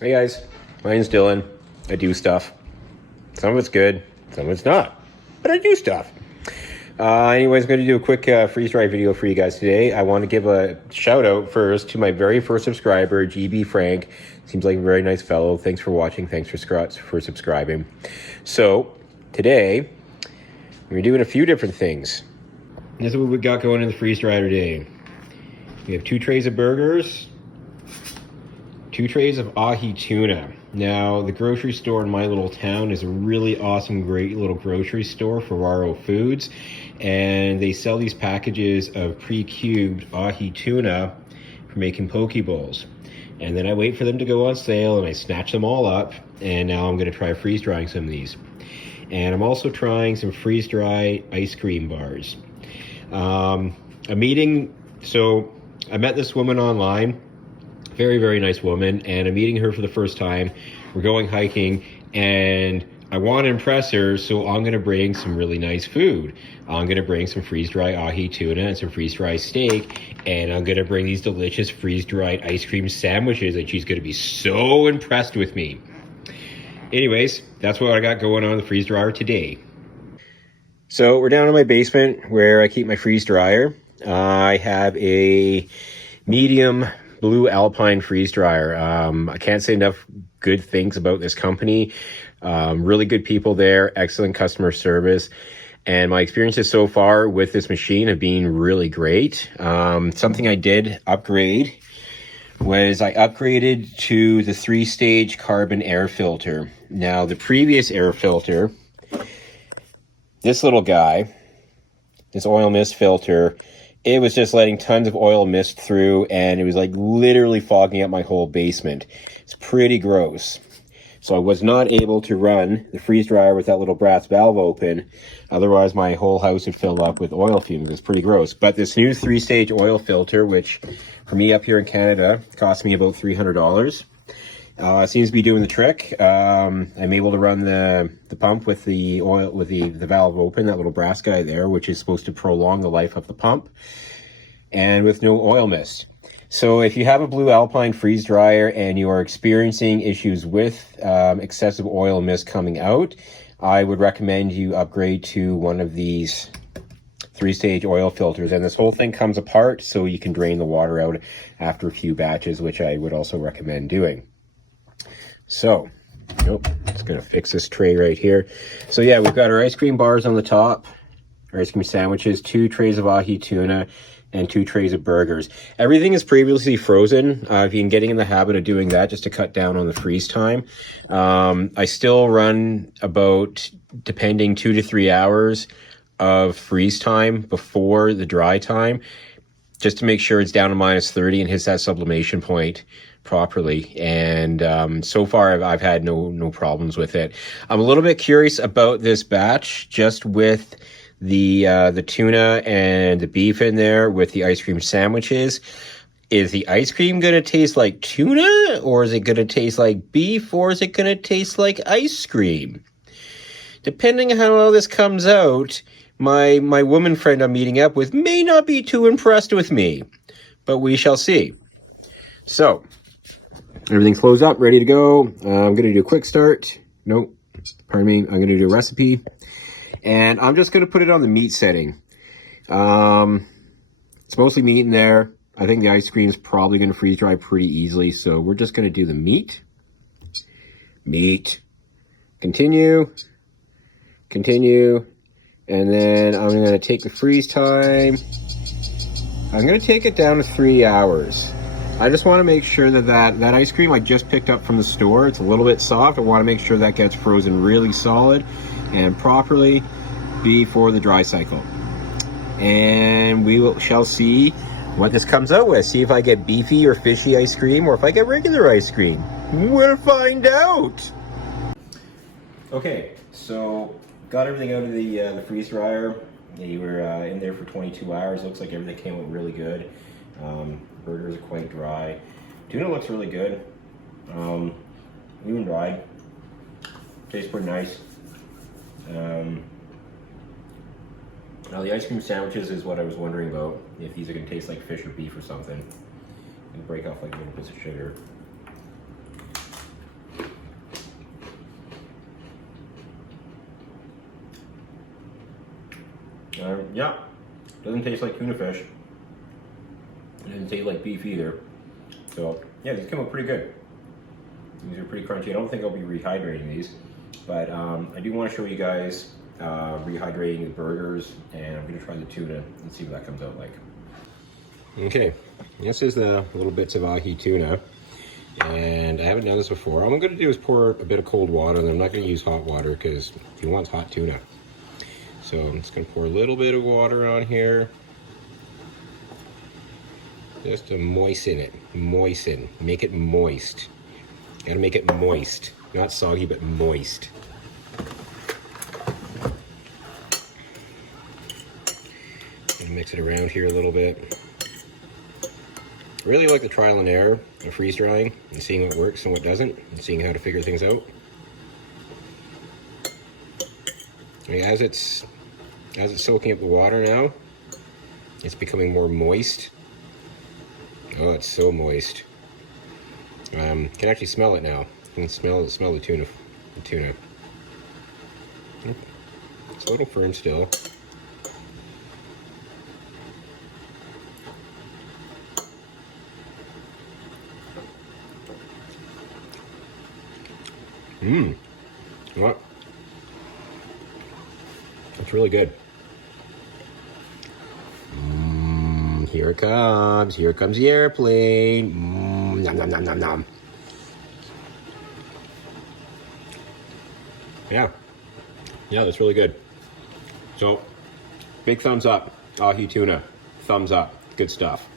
Hey guys, my name's Dylan. I do stuff. Some of it's good, some of it's not, but I do stuff. Anyways, I'm going to do a quick freeze-dry video for you guys today. I want to give a shout-out first to my very first subscriber, GB Frank. Seems like a very nice fellow. Thanks for watching. Thanks for subscribing. So, today, we're doing a few different things. This is what we got going in the freeze-dry today. We have 2 trays of burgers, 2 trays of Ahi Tuna. Now, the grocery store in my little town is a really awesome, great little grocery store, Ferraro Foods, and they sell these packages of pre-cubed Ahi Tuna for making poke bowls. And then I wait for them to go on sale and I snatch them all up, and now I'm going to try freeze-drying some of these. And I'm also trying some freeze-dry ice cream bars. So I met this woman online. Very, very nice woman, and I'm meeting her for the first time. We're going hiking, and I want to impress her, so I'm going to bring some really nice food. I'm going to bring some freeze-dried Ahi tuna and some freeze-dried steak, and I'm going to bring these delicious freeze-dried ice cream sandwiches, and she's going to be so impressed with me. Anyways, that's what I got going on in the freeze dryer today. So we're down in my basement where I keep my freeze dryer. I have a medium blue Alpine freeze dryer. I can't say enough good things about this company. Really good people there, excellent customer service. And my experiences so far with this machine have been really great. Something I did upgrade was I upgraded to the 3-stage carbon air filter. Now, the previous air filter, this little guy, this oil mist filter, it was just letting tons of oil mist through, and it was like literally fogging up my whole basement. It's pretty gross. So I was not able to run the freeze dryer with that little brass valve open. Otherwise, my whole house would fill up with oil fumes. It's pretty gross. But this new 3-stage oil filter, which for me up here in Canada, cost me about $300. Seems to be doing the trick. I'm able to run the pump with the oil, with the valve open, that little brass guy there, which is supposed to prolong the life of the pump, and with no oil mist. So if you have a blue Alpine freeze dryer and you are experiencing issues with excessive oil mist coming out, I would recommend you upgrade to one of these 3-stage oil filters. And this whole thing comes apart so you can drain the water out after a few batches, which I would also recommend doing. So, just gonna fix this tray right here. So yeah, we've got our ice cream bars on the top, our ice cream sandwiches, 2 trays of Ahi tuna, and 2 trays of burgers. Everything is previously frozen. If you can get in the habit of doing that, just to cut down on the freeze time. I still run about, depending, 2 to 3 hours of freeze time before the dry time, just to make sure it's down to -30 and hits that sublimation point properly. And so far I've had no problems with it. I'm a little bit curious about this batch, just with the tuna and the beef in there with the ice cream sandwiches. Is the ice cream going to taste like tuna, or is it going to taste like beef, or is it going to taste like ice cream? Depending on how all this comes out, my woman friend I'm meeting up with may not be too impressed with me, but we shall see. So, everything's closed up, ready to go. I'm going to do a quick start. Nope, pardon me. I'm going to do a recipe. And I'm just going to put it on the meat setting. It's mostly meat in there. I think the ice cream is probably going to freeze dry pretty easily. So we're just going to do the meat. Meat. Continue. Continue. And then I'm going to take the freeze time. I'm going to take it down to 3 hours. I just want to make sure that ice cream I just picked up from the store, it's a little bit soft. I want to make sure that gets frozen really solid and properly before the dry cycle. And we shall see what this comes out with. See if I get beefy or fishy ice cream, or if I get regular ice cream. We'll find out. Okay, so got everything out of the freeze dryer. They were in there for 22 hours. Looks like everything came out really good. Burgers are quite dry. Tuna looks really good. Even dried. Tastes pretty nice. Now the ice cream sandwiches is what I was wondering about. If these are going to taste like fish or beef or something. And break off like little bits of sugar. Doesn't taste like tuna fish. It doesn't taste like beef either. So yeah, these come out pretty good. These are pretty crunchy. I don't think I'll be rehydrating these, but I do want to show you guys rehydrating the burgers, and I'm going to try the tuna and see what that comes out like. Okay, this is the little bits of ahi tuna, and I haven't done this before. All I'm going to do is pour a bit of cold water, and I'm not going to use hot water because he wants hot tuna. So I'm just going to pour a little bit of water on here, just to moisten it. Moisten, make it moist. Gotta make it moist, not soggy, but moist. Gonna mix it around here a little bit. I really like the trial and error of freeze drying and seeing what works and what doesn't, and seeing how to figure things out. I mean, as it's soaking up the water now, it's becoming more moist. Oh, it's so moist. Can actually smell it now. You can smell the tuna. It's a little firm still. What? It's really good. Here it comes. Here comes the airplane. Nom nom nom nom nom. Yeah, that's really good. So, big thumbs up, ahi tuna. Thumbs up, good stuff.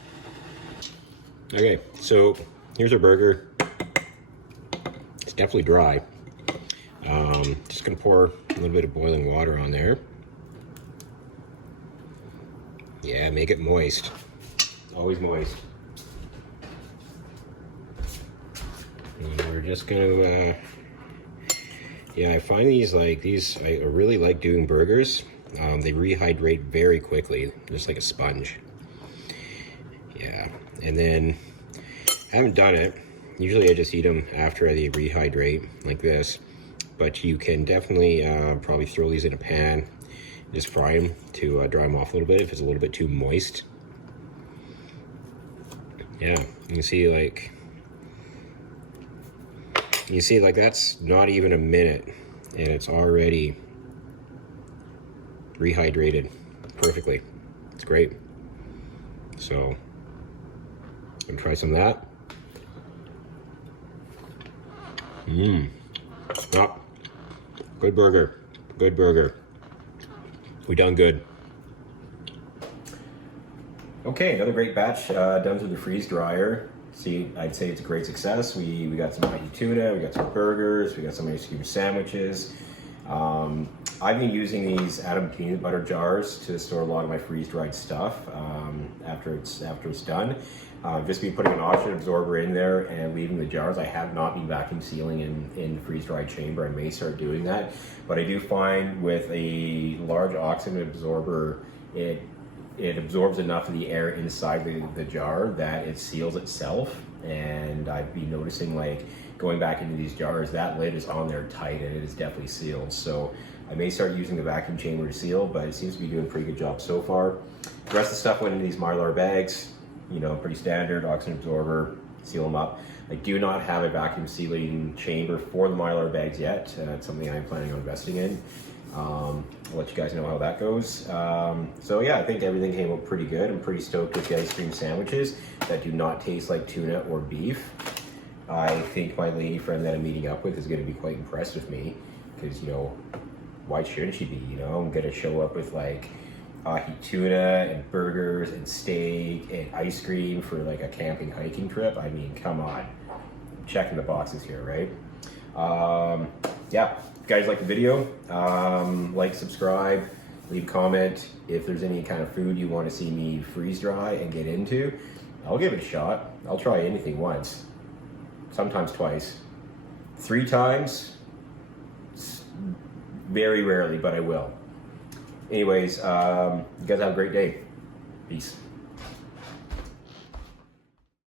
Okay, so here's our burger. It's definitely dry. Just gonna pour a little bit of boiling water on there. Yeah, make it moist. Always moist. And we're just gonna, yeah, I find these, I really like doing burgers. They rehydrate very quickly, just like a sponge. Yeah, and then, I haven't done it. Usually I just eat them after they rehydrate, like this. But you can definitely probably throw these in a pan, just fry them to dry them off a little bit if it's a little bit too moist. Yeah, you see like that's not even a minute and it's already rehydrated perfectly. It's great. So I'm gonna try some of that. Oh, good burger. Good burger. We done good. Okay, another great batch done through the freeze dryer. See, I'd say it's a great success. We got some ahi tuna, we got some burgers, we got some ice cream sandwiches. I've been using these Adam peanut butter jars to store a lot of my freeze dried stuff after it's done. Just be putting an oxygen absorber in there and leaving the jars. I have not been vacuum sealing in the freeze dried chamber. I may start doing that, but I do find with a large oxygen absorber, it absorbs enough of the air inside the jar that it seals itself. And I've been noticing, like, going back into these jars, that lid is on there tight and it is definitely sealed. So I may start using the vacuum chamber to seal, but it seems to be doing a pretty good job so far. The rest of the stuff went into these Mylar bags, you know, pretty standard, oxygen absorber, seal them up. I do not have a vacuum sealing chamber for the Mylar bags yet. It's something I'm planning on investing in. I'll let you guys know how that goes. So yeah, I think everything came out pretty good. I'm pretty stoked with the ice cream sandwiches that do not taste like tuna or beef. I think my lady friend that I'm meeting up with is going to be quite impressed with me because, you know, why shouldn't she be? You know, I'm going to show up with like ahi tuna and burgers and steak and ice cream for like a camping hiking trip. I mean, come on, checking the boxes here, right? Yeah, if you guys like the video, like, subscribe, leave a comment. If there's any kind of food you want to see me freeze dry and get into, I'll give it a shot. I'll try anything once, sometimes twice, 3 times, very rarely, but I will. Anyways, you guys have a great day. Peace.